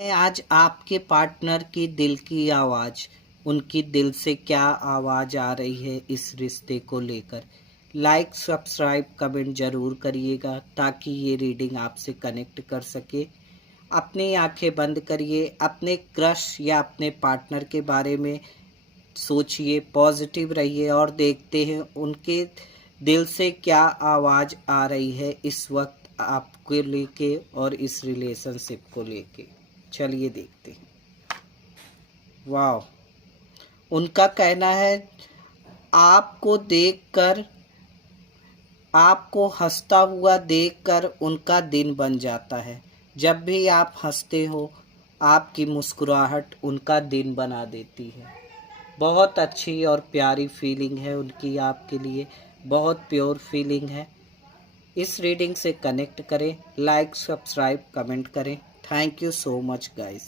आज आपके पार्टनर की दिल की आवाज़, उनकी दिल से क्या आवाज़ आ रही है इस रिश्ते को लेकर। लाइक सब्सक्राइब कमेंट ज़रूर करिएगा ताकि ये रीडिंग आपसे कनेक्ट कर सके। अपनी आंखें बंद करिए, अपने क्रश या अपने पार्टनर के बारे में सोचिए, पॉजिटिव रहिए और देखते हैं उनके दिल से क्या आवाज़ आ रही है इस वक्त आपको लेके और इस रिलेशनशिप को लेके। चलिए देखते हैं। वाह, उनका कहना है आपको देखकर, आपको हंसता हुआ देखकर उनका दिन बन जाता है। जब भी आप हंसते हो आपकी मुस्कुराहट उनका दिन बना देती है। बहुत अच्छी और प्यारी फीलिंग है उनकी आपके लिए, बहुत प्योर फीलिंग है। इस रीडिंग से कनेक्ट करें, लाइक सब्सक्राइब कमेंट करें। Thank you so much guys.